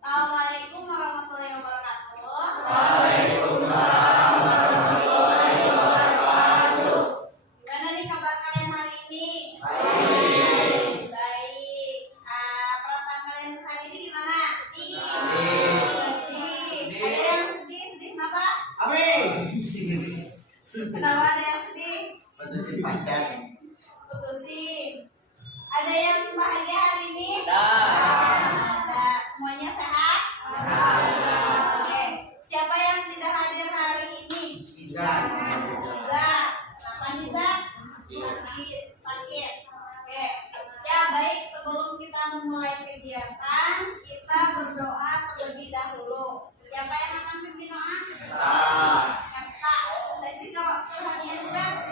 Assalamualaikum warahmatullahi wabarakatuh. Waalaikumsalam warahmatullahi wabarakatuh. Gimana nih kabar kalian hari ini? Baik. Baik. Perasaan kalian hari ini gimana? Sedih. Ada yang sedih? Sedih kenapa? Amin. Kenapa ada yang sedih? Putusin pacar. Putusin. Ada yang bahagia hari ini? Ada. Semuanya sehat? Oke. Siapa yang tidak hadir hari ini? Iza. Kenapa Iza? Sakit. Oke. Ya baik, sebelum kita memulai kegiatan, kita berdoa terlebih dahulu. Siapa yang akan pimpin doa? Kita. Sesi kerohanian juga?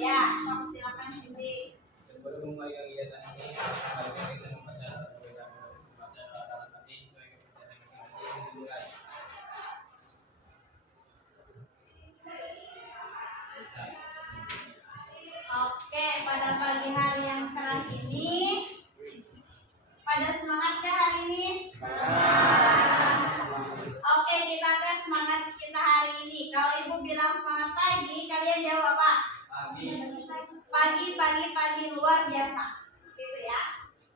Ya. Silakan pimpin. Sebelum memulai kegiatan ini, mari kita membaca dalam hati sesuai kepercayaan masing-masing dimulai. Oke, pada pagi hari yang cerah ini, pada semangat gak hari ini? Oke, kita tes semangat kita hari ini. Kalau ibu bilang semangat pagi, kalian jawab apa? Pagi luar biasa, gitu ya.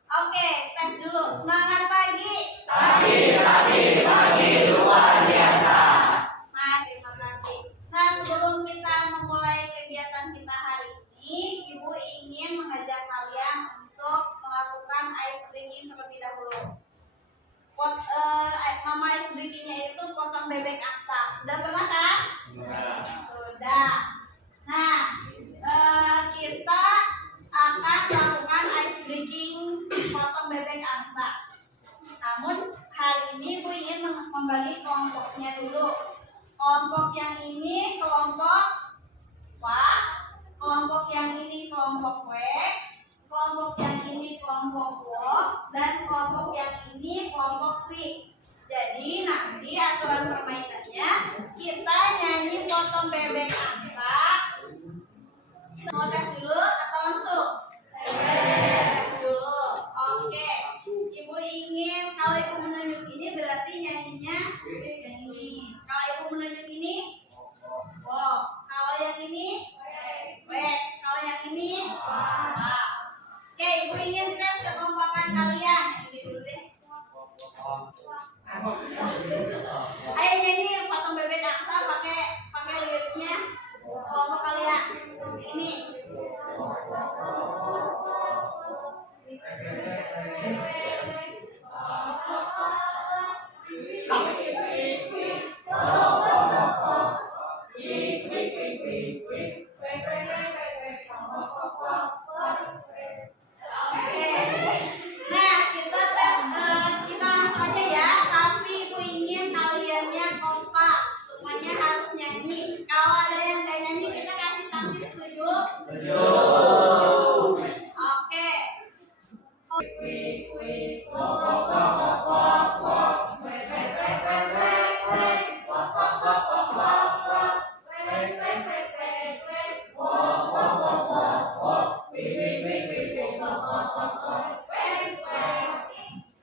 Oke, tes dulu. Semangat pagi. Pagi luar biasa. Terima kasih. Nah, sebelum kita memulai kegiatan kita hari ini, ibu ingin mengajak kalian untuk melakukan ice breaking terlebih dahulu. Nama ice breakingnya itu potong bebek angsa. Sudah pernah kan? Sudah. Nah, kita akan melakukan ice breaking potong bebek angsa. Namun hari ini ibu ingin membagi kelompoknya dulu. Kelompok yang ini kelompok Wa, kelompok yang ini kelompok We, kelompok yang ini kelompok Wo, dan kelompok yang ini kelompok Wi. Jadi nanti aturan permainannya kita nyanyi potong bebek angsa. Mau tes dulu atau langsung? Tes dulu. Oke. Ibu ingin kalau ibu menunjuk ini berarti nyanyinya yang ini. Kalau ibu menunjuk ini, wow. Kalau yang ini, wek. Kalau yang ini, wow. Oke, ibu ingin tes kekompakan kalian. Ini dulu deh. Ayo nyanyi potong bebek angsa pakai liriknya. Kelompok kalian ini. Nah, kita langsung aja ya. Tapi ibu ingin kaliannya kompak. Semuanya harus nyanyi. Kalau ada yang nggak nyanyi, kita kasih sanksi. Setuju? Oke.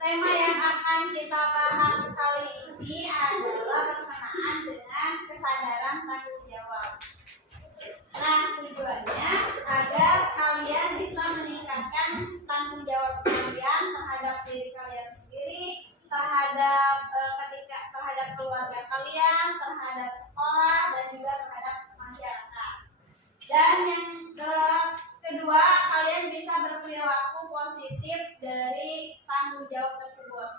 Tema yang akan kita bahas kali ini adalah berkenaan dengan kesadaran tanggung jawab. Nah, tujuannya agar kalian bisa meningkatkan tanggung jawab kalian terhadap diri kalian sendiri, terhadap terhadap keluarga kalian, terhadap sekolah, dan juga terhadap masyarakat. Dan yang kedua, kalian bisa berperilaku positif dari tanggung jawab tersebut.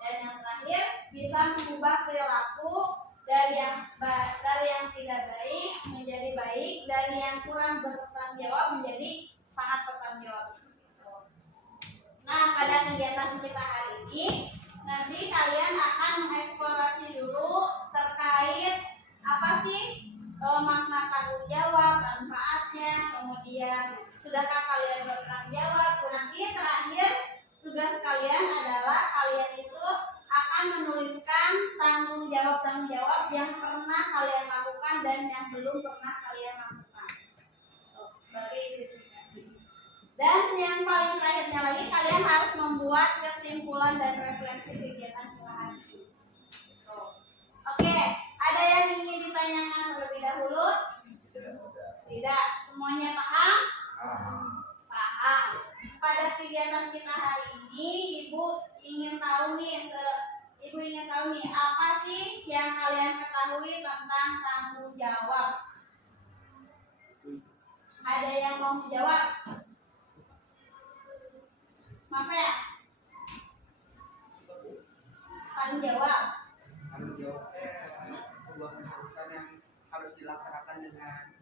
Dan yang terakhir, bisa mengubah perilaku dari yang tidak baik menjadi baik, dari yang kurang bertanggung jawab menjadi sangat bertanggung jawab. Nah, pada kegiatan kita hari ini, nanti kalian akan mengeksplorasi dulu terkait apa sih makna tanggung jawab, manfaatnya, kemudian sudahkah kalian bertanggung jawab. Nanti terakhir tugas kalian adalah kalian itu akan menuliskan tanggung jawab yang pernah kalian lakukan dan yang belum pernah kalian lakukan sebagai identifikasi. Dan yang paling terakhirnya lagi, kalian harus membuat kesimpulan dan refleksi kegiatan kita hari ini. Semuanya paham? Paham. Pada kegiatan kita hari ini, Ibu ingin tahu nih, apa sih yang kalian ketahui tentang tanggung jawab? Ada yang mau menjawab? Maaf ya? Tanggung jawab. Tanggung jawabnya sebuah keharusan yang harus dilaksanakan dengan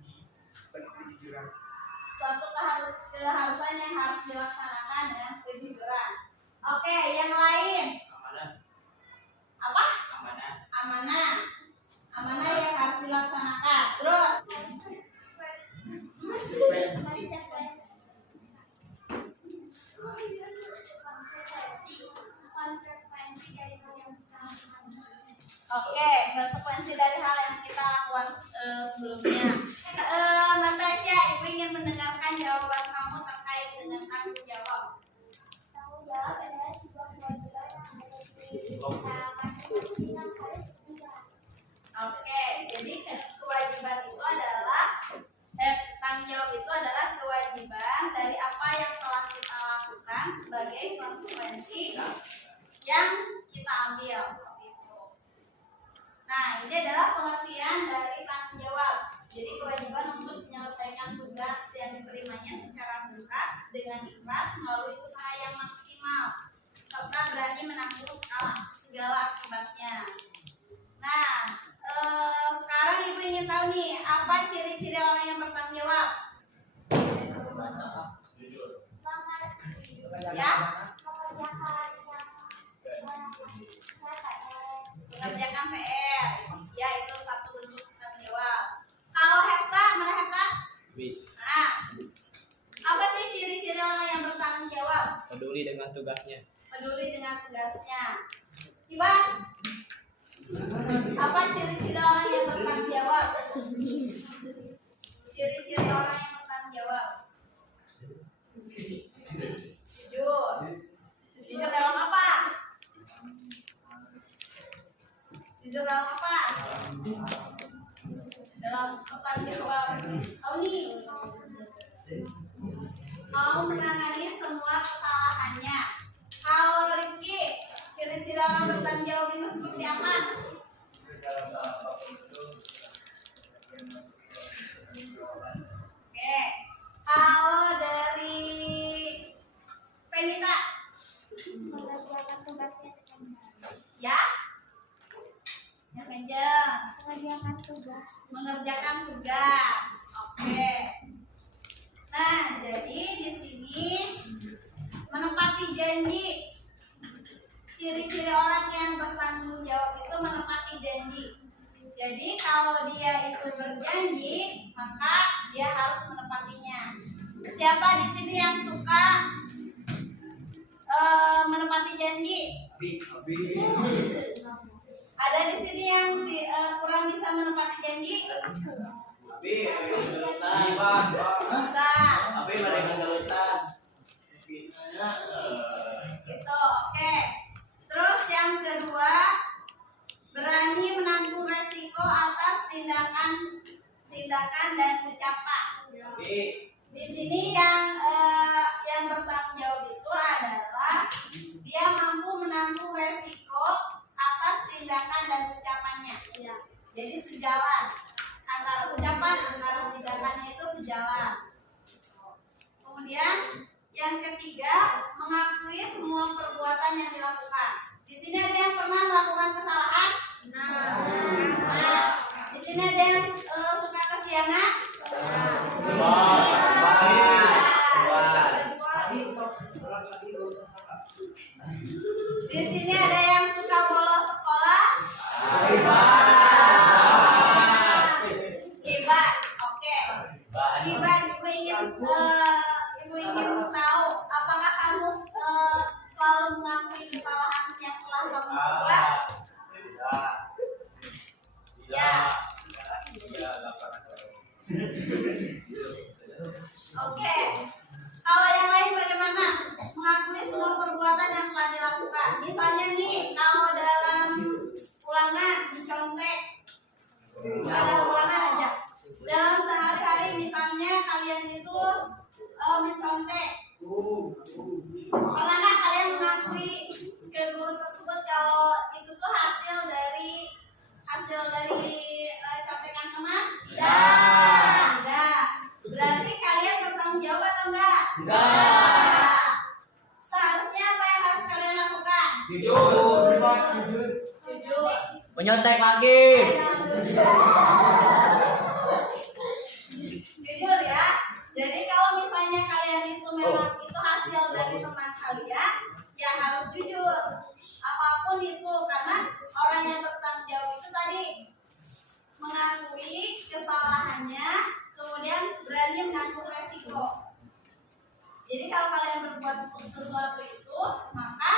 penuh kejujuran. Suatu keharusan yang harus dilaksanakan dengan kejujuran. Oke, yang lain. Amanah. Apa? Amanah. Amanah. Amanah yang harus dilaksanakan. Terus. Oke, konsekuensi dari hal yang kita lakukan sebelumnya. Natasha, Ibu ingin mendengarkan jawaban kamu terkait dengan tanggung jawab. Tanggung jawab adalah sebuah kewajiban yang ada di masing-masing yang harus dilakukan. Oke, jadi kewajiban itu adalah tanggung jawab itu adalah kewajiban dari apa yang telah kita lakukan sebagai konsekuensi yang kita ambil seperti itu. Nah, ini adalah pengertian dari tanggung jawab. Jadi kewajiban untuk menyelesaikan tugas yang diterimanya secara tuntas dengan ikhlas melalui usaha yang maksimal serta berani menanggung segala akibatnya. Nah, sekarang Ibu ingin tahu nih, apa ciri-ciri orang yang bertanggung jawab? Ya? Mengerjakan PR. Ya, itu satu bentuk tanggung jawab. Kalau Hepta, mana Hepta? Nah, apa sih ciri-ciri orang yang bertanggung jawab? Peduli dengan tugasnya. Peduli dengan tugasnya. Iwan, apa ciri-ciri orang yang bertanggung jawab? Ciri-ciri orang yang bertanggung jawab. Jujur. Jujur dalam apa? Jujur dalam apa? Dalam bertanggung jawab. Tahu nih? Mau menangani semua kesalahannya. Kalau Rifki, ciri-ciri orang bertanggung jawab itu seperti apa? Oke, kalau dari Penita, Mengerjakan tugasnya dengan baik. ya? Yang kenceng. Mengerjakan tugas. Mengerjakan tugas. Oke. Nah, jadi di sini menepati janji. Ciri-ciri orang yang bertanggung jawab itu menepati janji. Jadi kalau dia itu berjanji, maka dia harus menepatinya. Siapa di sini yang suka menepati janji? Ada di sini yang kurang bisa menepati janji? Bisa. Gitu, oke. Terus yang kedua, berani menanggung resiko atas tindakan dan ucapan. Di sini yang bertanggung jawab itu adalah dia mampu menanggung resiko atas tindakan dan ucapannya. Jadi sejalan antara ucapan antara tindakannya itu sejalan. Kemudian yang ketiga, mengakui semua perbuatan yang dilakukan. Di sini ada yang pernah melakukan kesalahan? Nah, di sini ada yang suka kesiangan? Di sini ada yang suka bolos sekolah? Hebat, oke. Hebat, ibu ingin tahu apakah kamu selalu mengakui kesalahan yang telah kamu buat? Ya. Oke. Kalau yang lain bagaimana? Mengakui semua perbuatan yang telah dilakukan. Misalnya nih, kalau dalam ulangan mencontek, ada ulangan aja. Dalam sehari-hari misalnya kalian mencontek? Pernahkah kalian mengakui ke guru tersebut kalau itu tuh hasil dari contekan teman? Tidak. Berarti kalian bertanggung jawab atau enggak? Seharusnya apa yang harus kalian lakukan? Jujur. Menyontek lagi. Jujur ya. Jadi kalau misalnya kalian itu memang itu hasil dari teman kalian, ya harus jujur. Apapun itu, karena orang yang bertanggung jawab itu tadi mengakui kesalahannya, kemudian berani menanggung resiko. Jadi kalau kalian berbuat sesuatu itu, maka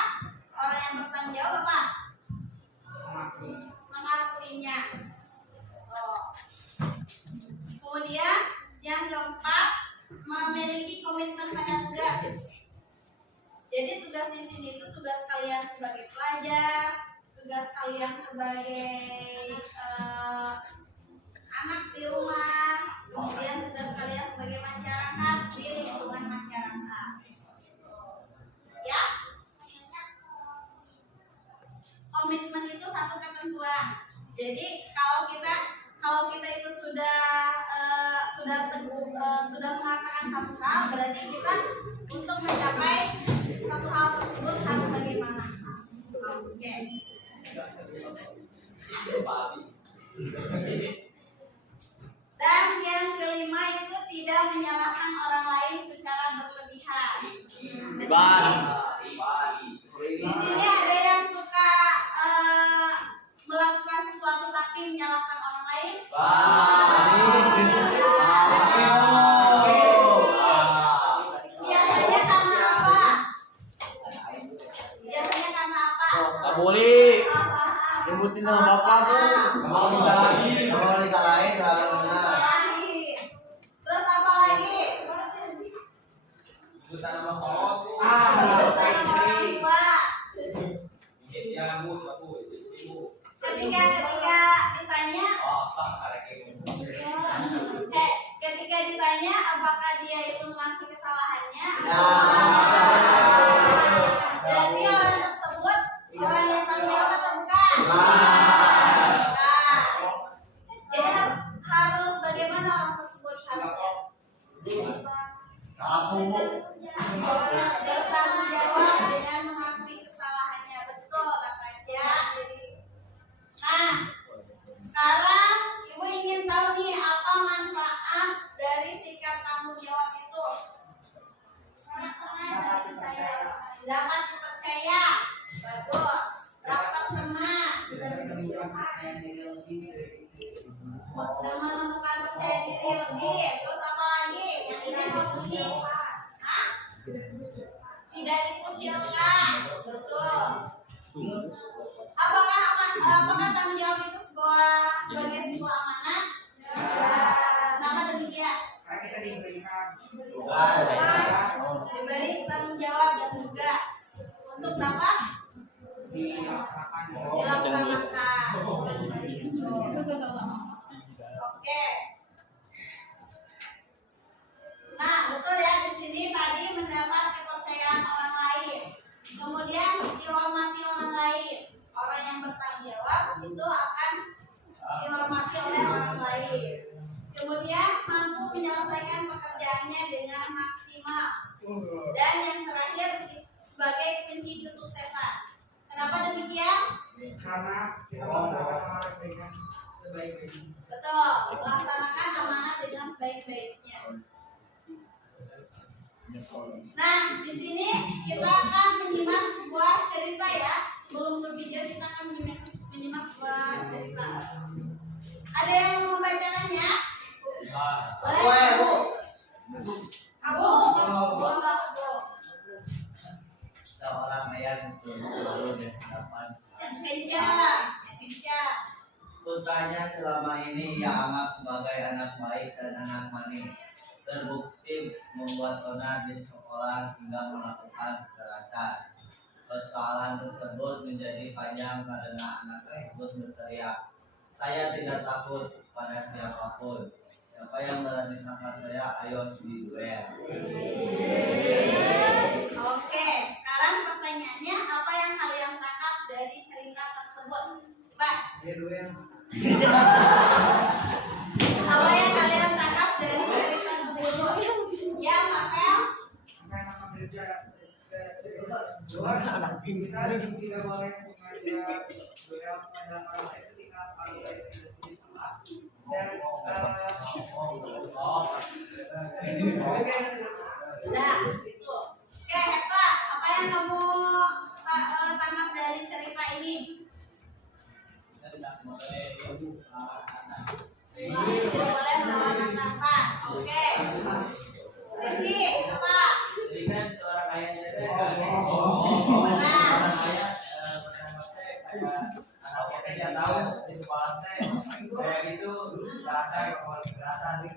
orang yang bertanggung jawab apa? Mengakuinya. Kemudian yang keempat, memiliki komitmen pada tugas. Jadi tugas di sini itu tugas kalian sebagai pelajar, tugas kalian sebagai anak di rumah, kemudian tugas kalian sebagai masyarakat di lingkungan masyarakat. Ya, komitmen itu satu ketentuan. Jadi kalau kita itu sudah mengatakan satu hal, berarti kita untuk mencapai satu hal tersebut harus bagaimana? Oke. Dan yang kelima itu tidak menyalahkan orang lain secara berlebihan. Di sini ada yang suka melakukan sesuatu tapi menyalahkan orang lain. Biasanya karena apa? Gak boleh. Nyebutin nama bapak bu. Mau disalahin selalu benar. Terus apa lagi? Bukan nama kolot. Ketika ditanya apakah dia itu mengakui kesalahannya, berarti orang tersebut orang yang tanggung jawab atau bukan? Jadi harus bagaimana orang tersebut harusnya? Bertanggung jawab dengan mengakui kesalahannya, betul kata Syah. Nah, sekarang ibu ingin tahu nih apa manfaat dari sikap tanggung jawab itu? Dapat dipercaya, bagus. Dapat teman, dan menemukan percaya diri lebih. Terus apa lagi? Yang ini apa bunyi? Tidak dikucilkan, betul. Apakah tanggung jawab itu sebagai sebuah amanat? Kenapa demikian? Karena kita diberikan Diberi tanggung jawab dan tugas untuk dapat dilaksanakan. Oke. Nah, betul ya, di sini tadi mendapat kepercayaan orang lain. Kemudian dihormati orang lain. Orang yang bertanggung jawab itu akan dihormati oleh orang lain. Kemudian mampu menyelesaikan pekerjaannya dengan maksimal. Dan yang terakhir sebagai kunci kesuksesan. Kenapa demikian? karena kita melaksanakan dengan sebaik-baiknya. Betul, laksanakan amanat dengan sebaik-baiknya. Nah, di sini kita akan menyimak sebuah cerita ya. Sebelum ke video kita akan menyimak sebuah cerita. Ada yang mau membacakannya? Boleh? Aku. Seorang ayah betul-betul dan harapan. Kencang. Putranya selama ini ia anggap sebagai anak baik dan anak manis. Terbukti membuat onar di sekolah hingga melakukan kekerasan. Persoalan tersebut menjadi panjang karena anak tersebut berteriak, "Saya tidak takut pada siapapun. Siapa yang berani tangkap saya? Ayo si duel. Oke, sekarang pertanyaannya apa yang kalian tangkap dari cerita tersebut? Coba. Dia duel. Apa yang kalian tangkap dari cerita tersebut? Ya, Rafael. Kita tidak boleh mengajak duel pada orang lain ketika orang lain tidak salah dan Nah, itu. Oke, Hekta, apa yang kamu tangkap dari cerita ini? Kita tidak boleh Tidak boleh melawan atasan. Oke. Rifki, apa? Jadi kan seorang ayahnya itu Benar. anaknya tidak tahu di sekolah kayak gitu rasa kekerasan tapi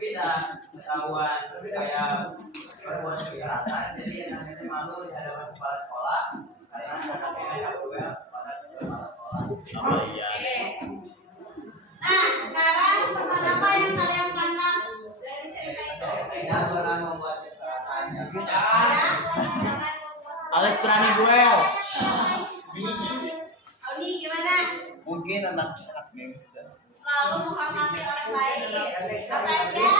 tidak ketahuan kayak perbuatan kekerasan jadi anaknya malu di hadapan kepala sekolah karena anaknya nekat duel pada kepala sekolah. Oke. Nah, sekarang pesan apa yang kalian tangkap dari cerita itu? Jangan pernah membuat kesalahan. Ya. Harus berani duel. Audi gimana? Mungkin anak gangster. Selalu menghormati orang lain. Apa aja?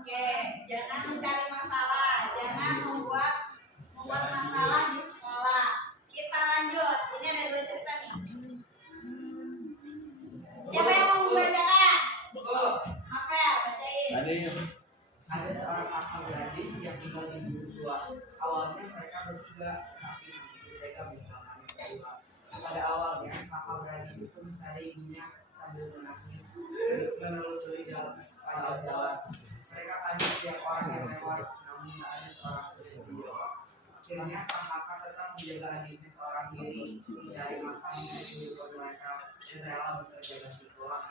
Oke, jangan mencari masalah, jangan membuat masalah di sekolah. Kita lanjut. Ini ada 2 cerita nih. Siapa yang mau membacakan? Oke, bacain. ada seorang kakak beradik yang tinggal di Bulutua. Awalnya mereka bertiga, tapi mereka meninggalkan kedua. Pada awalnya kakak beradik itu mencari ibunya sambil menangis, menelusuri jalan sepanjang jalan. Mereka tanya setiap orang yang lewat, namun tak ada seorang pun yang menjawab. Akhirnya sang kakak tetap menjaga adiknya seorang diri, mencari makan dari kehidupan mereka, dan rela bekerja dan pulang.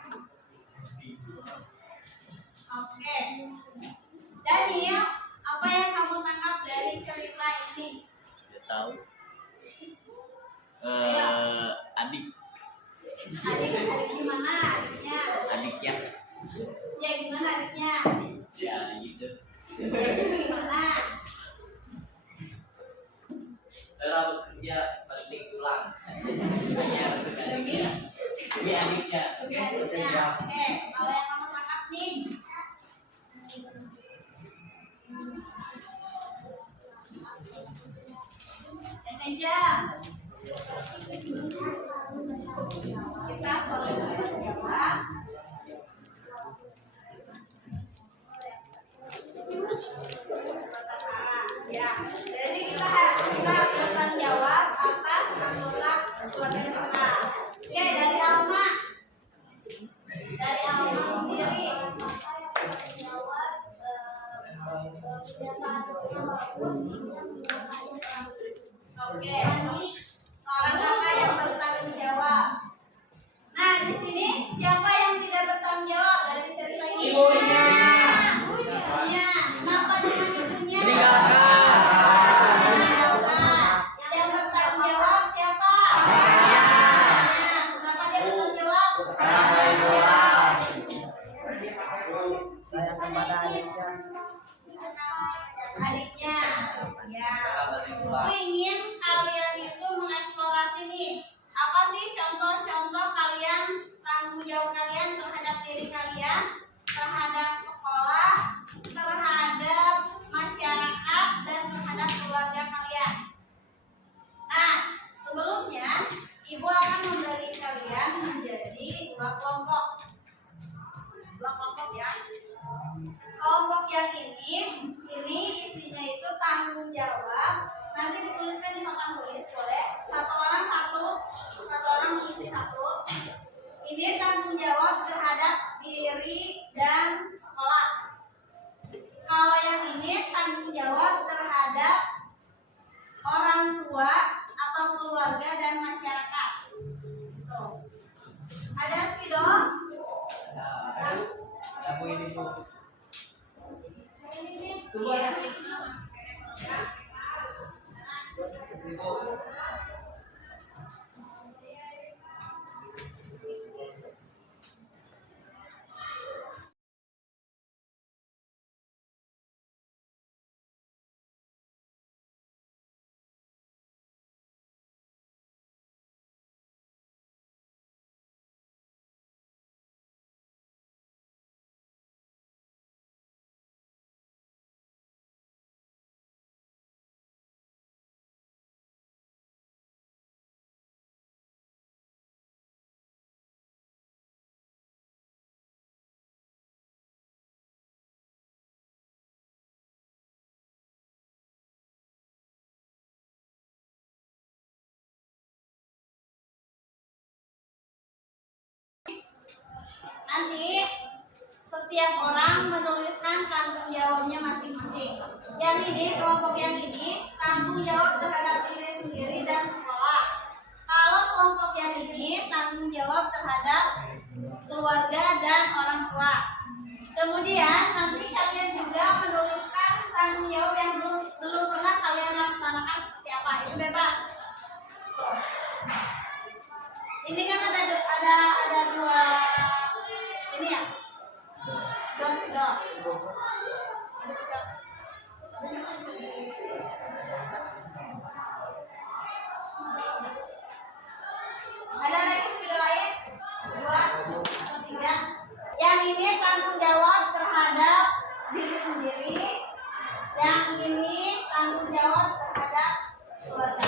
Oke. Daniel, apa yang kamu tangkap dari cerita ini? Tidak tahu. Adik Adik gimana adiknya? adiknya Ya gimana adiknya? ya gitu. Ya itu gimana? Kalau bekerja penting tulang. Hanya demi adiknya. Demi adiknya. Oke, kalau yang kamu tangkap nih? Yang kencang. Kita solid jawab. Ya, jadi kita harus bertanggung jawab atas anggota keluarga kita. Oke, dari Alma. Dari Alma sendiri. Oke, seorang kakak yang bertanggung jawab. Nah, di sini siapa yang tidak bertanggung jawab dari cerita ini? Ibunya. Ibunya. Kenapa dengan ibunya? Yang bertanggung jawab siapa? Kenapa dia bertanggung jawab? Sayang kepada adiknya. Adiknya. Ya. Aku ingin kalian itu mengeksplorasi nih. Apa sih contoh-contoh kalian tanggung jawab kalian terhadap diri kalian, terhadap sekolah, terhadap masyarakat, dan terhadap keluarga kalian. Nah, sebelumnya Ibu akan membagi kalian menjadi 2 kelompok. 2 kelompok ya. Kelompok yang ini isinya itu tanggung jawab. Nanti dituliskan di papan tulis boleh. Satu orang mengisi 1. Ini tanggung jawab terhadap diri dan sekolah. Kalau yang ini tanggung jawab terhadap orang tua atau keluarga dan masyarakat. Tuh. Ada spidol? Kamu ini tuh. Iya. Nanti setiap orang menuliskan tanggung jawabnya masing-masing. Yang ini, kelompok yang ini, tanggung jawab terhadap diri sendiri dan sekolah. Kalau kelompok yang ini, tanggung jawab terhadap keluarga dan orang tua. Kemudian nanti kalian juga menuliskan tanggung jawab yang belum pernah kalian laksanakan seperti apa. Itu bebas. Ini kan ada dua ini ya. Dot. Ada lagi video lain? 2 atau 3? Yang ini tanggung jawab terhadap diri sendiri. Yang ini tanggung jawab terhadap keluarga.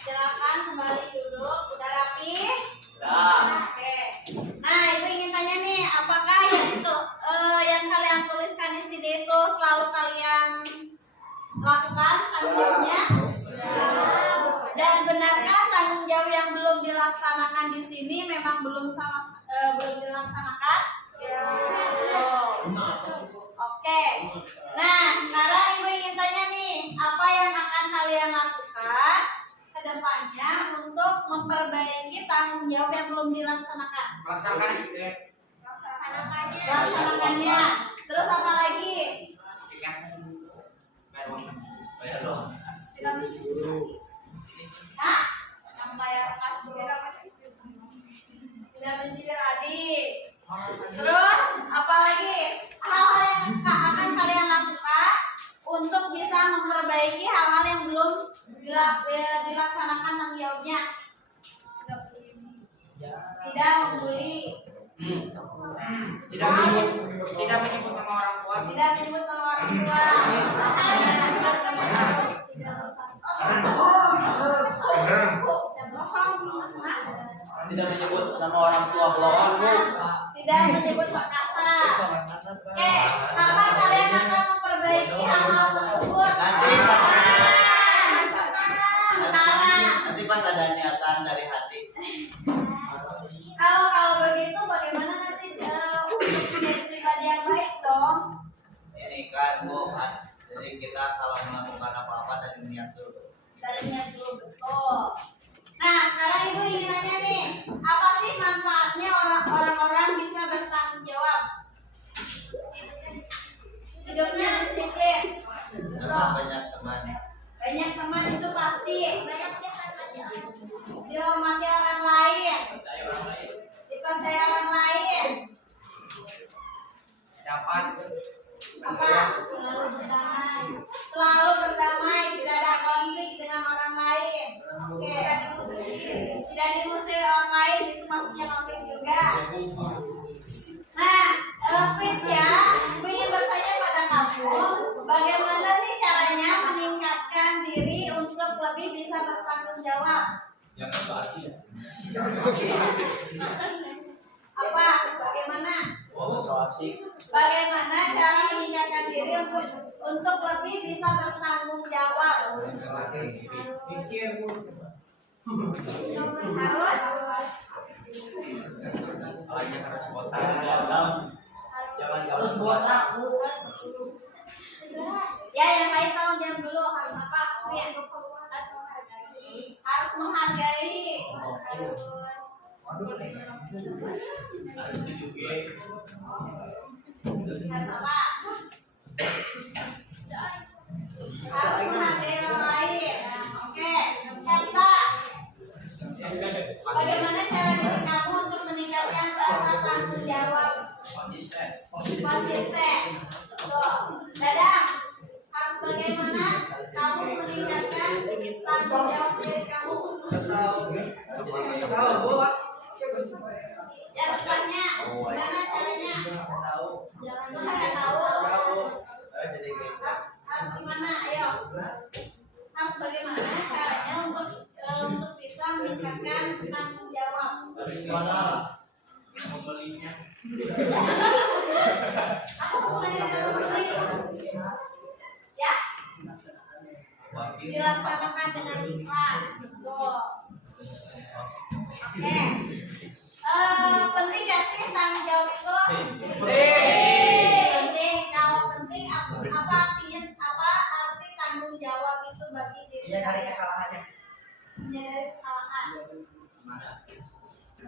Silakan kembali duduk. Udah rapi? Dah. Oke. Nah, ibu ingin tanya nih, apakah yang kalian tuliskan di sini itu selalu kalian lakukan tanggung jawabnya? Dan benarkah tanggung jawab yang belum dilaksanakan di sini memang belum dilaksanakan? Oke. Nah, sekarang ibu ingin tanya nih, apa yang akan kalian lakukan ke depannya untuk memperbaiki tanggung jawab yang belum dilaksanakan? Laksanakannya. Terus apa lagi? Bayar dong. Hah? Yang bayar kas tidak mencibir adik. Terus apa lagi? Hal-hal yang akan kalian lakukan untuk bisa memperbaiki hal-hal yang belum dilaksanakan tanggung jawabnya. Tidak membuli. Tidak menyebut nama orang tua. Tidak menyebut nama orang tua. Tidak menyebut nama orang tua bohong, Bu. Tidak menyebut perkasa. Oke, kapan kalian akan memperbaiki hal-hal tersebut? Sekarang. Nanti pas ada niatan dari hati. Kalau begitu bagaimana nanti untuk menjadi pribadi yang baik dong? Ini kan Bu, jadi kita salah melakukan apa-apa dari niat dulu. Dari niat dulu, betul. Nah, sekarang ibu ingin nanya nih, apa sih manfaatnya orang-orang bisa bertanggung jawab? Hidupnya disiplin. Banyak teman. Banyak teman itu pasti. Dihormati orang lain. Dipercaya orang lain. Dapat Apa? Selalu berdamai, tidak ada konflik dengan orang lain. Oke. Tidak dimusuhi orang lain, itu maksudnya konflik juga. Nah, Prince ya, ibu ingin bertanya pada kamu, bagaimana sih caranya meningkatkan diri untuk lebih bisa bertanggung jawab? Apa? Bagaimana? Bagaimana cara meningkatkan diri untuk lebih bisa bertanggung jawab? Harus botak. Ya, yang lain tolong diam dulu. Harus apa? Harus menghargai. Harus apa? Harus menghargai orang lain. Oke, contoh. Bagaimana cara diri kamu untuk meningkatkan rasa tanggung jawab? Konsisten. Tuh, Dadang, harus bagaimana kamu meningkatkan tanggung jawab diri kamu? Ya, cepatnya. Gimana caranya? Masa nggak tahu? Harus gimana? Ayo. Harus bagaimana caranya untuk bisa meningkatkan tanggung jawab? Membelinya. Aku bukannya nggak beli. Ya, dilaksanakan dengan ikhlas. Betul. Oke. Penting gak sih tanggung jawab itu? Penting. Kalau penting apa artinya? Apa arti tanggung jawab itu bagi diri? dari kesalahannya. Menyadari kesalahan.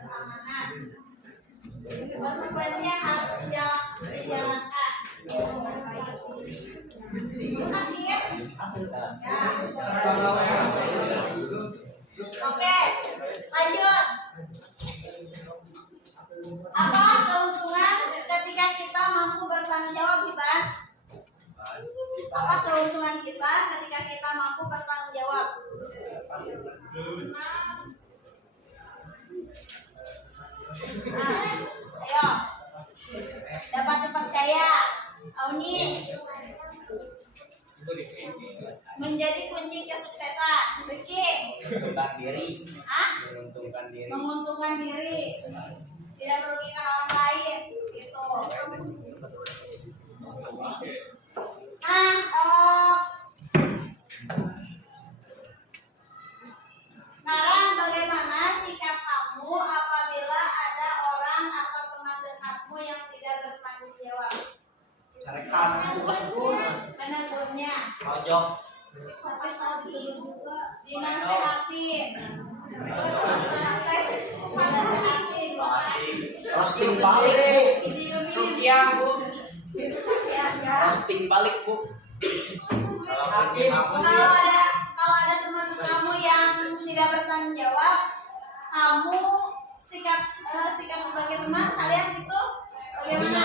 Amanah. Konsekuensi yang harus dijalankan. Sakit? Ya. Oke, lanjut. Apa keuntungan ketika kita mampu bertanggung jawab, Iban? Apa keuntungan kita ketika kita mampu bertanggung jawab? Nah, ayo. Dapat dipercaya. Auni. Menjadi kunci kesuksesan. Riki. diri, tidak merugikan orang lain, gitu. Nah, sekarang bagaimana sikap kamu apabila ada orang atau teman dekatmu yang tidak bertanggung jawab? Cari kamu Menegurnya, Ojok. dinasehatin, roasting balik Rukiah Bu. roasting balik Bu. Kalau prinsip aku sih Kalau ada teman kamu yang tidak bertanggung jawab, kamu sikap sebagai teman kalian itu bagaimana?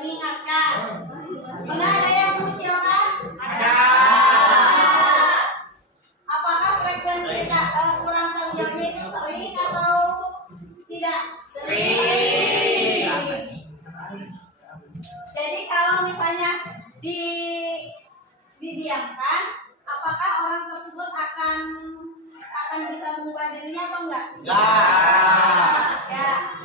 Mengingatkan. Enggak ada yang mengucilkan? Ada. Apakah frekuensi kurang tanggung jawabnya itu sering atau tidak? Sering. Jadi kalau misalnya didiamkan, apakah orang tersebut akan bisa mengubah dirinya atau enggak? Ya.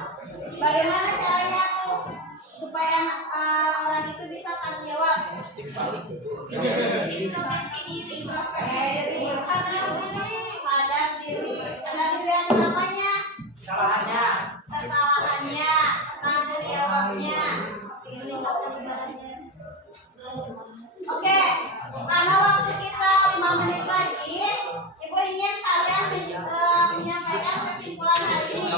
Bagaimana caranya tuh supaya orang itu bisa tanggung jawab? Introspeksi diri, sadar diri yang namanya kesalahannya, tanggung jawabnya. Oke, karena waktu kita 5 menit lagi, Ibu ingin kalian menyampaikan kesimpulan hari ini.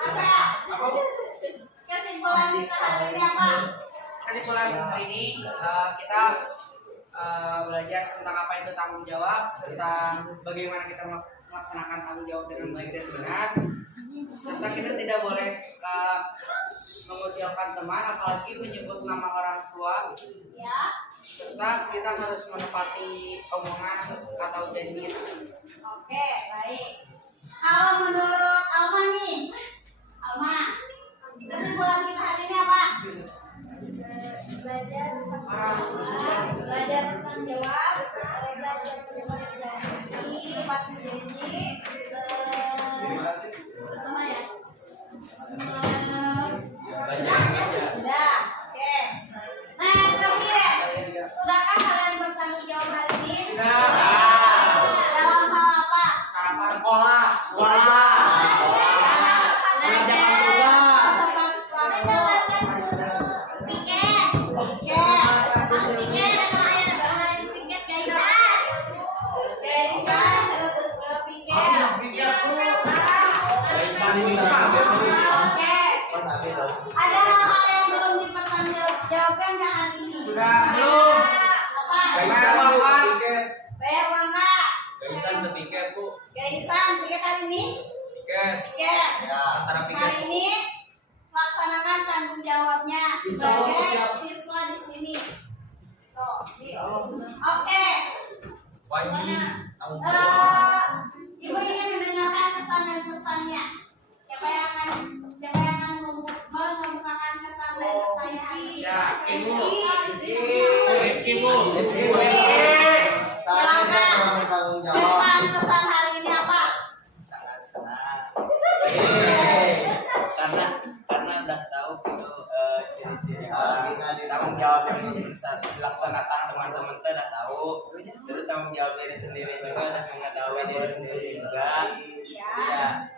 Apa? Kesimpulan kita hari ini apa? Kesimpulan hari ini kita belajar tentang apa itu tanggung jawab, tentang bagaimana kita melaksanakan tanggung jawab dengan baik dan benar, serta kita tidak boleh mengucilkan teman, apalagi menyebut nama orang tua. Ya. Serta kita harus menepati omongan atau janji. Oke, baik. Kalau menurut Alma nih, kesimpulan kita hari ini apa? Belajar tentang jawab, belajar menepati janji, apa ya? Sudah, oke. Nah, terakhir, sudahkah kalian bertanggung jawab hari ini? Sudah. Dalam hal apa? Sekolah. Ada hal-hal yang belum dipertanggungjawabkan nggak hari ini? Sudah. Belum. Apa? Bayar uang kas. Bayar uang kas. Gaisan tiket Bu. Gaisan, tiket hari ini? Tiket. Tiket. ya. Antara Hari ini laksanakan tanggung jawabnya sebagai siswa di sini. Tuh. Oke. Wajib. Ibu ingin mendengarkan pesan dan pesannya. Siapa yang akan mengemukakan kesan dan pesannya hari ini? Ya, Ibu. Saatnya kita bertanggung jawab. Pesan hari ini apa? Sangat. Karena udah tahu gitu ciri-ciri tanggung jawab yang bisa dilaksanakan teman-teman kita udah tahu. Terus tanggung jawab diri sendiri juga udah mengetahui diri sendiri juga. Ya,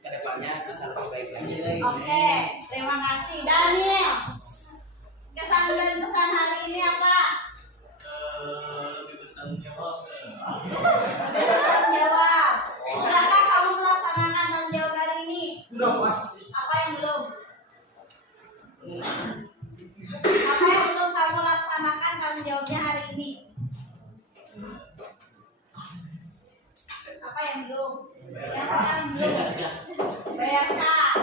kedepannya bisa lebih baik lagi. Oke, terima kasih. Daniel, kesan dan pesan hari ini apa? Lebih bertanggung jawab. Tanggung jawab. Sudahkah kamu melaksanakan tanggung jawab hari ini? Sudah pas. Apa yang belum? Apa yang belum kamu laksanakan tanggung jawabnya hari ini? Apa yang belum? Yang sekarang belum. Bayar kas.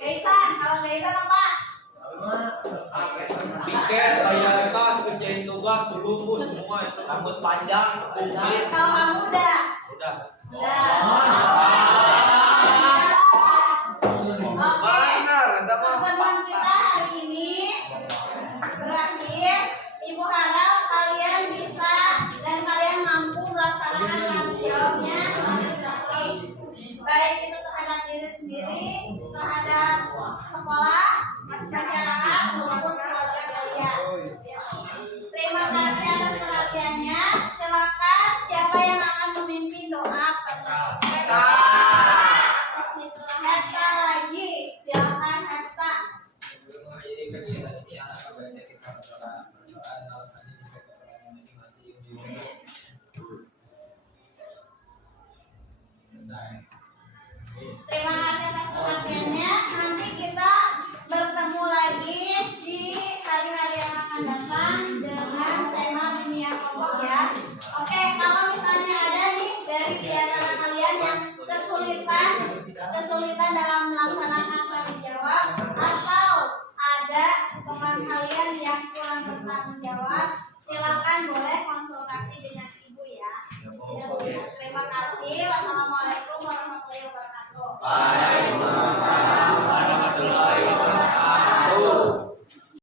Gaisan, kalau Gaisan apa? Tiket, bayar kas, kerjain tugas, lulus semua itu rambut panjang, kumplit. Kalau kamu udah. Udah. Oke. Benar, ada apa? Pertemuan kita hari ini berakhir. Ibu harap kalian bisa dan kalian mampu melaksanakan tanggung jawabnya baik itu terhadap diri sendiri, terhadap sekolah, masyarakat, maupun keluarga kalian. Terima kasih atas perhatiannya. Silakan siapa yang akan memimpin doa? Hesta lagi, silakan Hesta. Mengakhiri kegiatan ini, alangkah baiknya kita berdoa dalam hati juga kepada masing-masing individu. Selesai. Terima kasih atas perhatiannya. Nanti kita bertemu lagi di hari-hari yang akan datang dengan tema dunia kelompok ya. Oke, kalau misalnya ada nih dari di antara kalian yang kesulitan dalam melaksanakan tanggung jawab, atau ada teman kalian yang kurang bertanggung jawab, silakan boleh konsultasi dengan ibu ya. Terima kasih. Wassalamualaikum warahmatullahi wabarakatuh. Bye.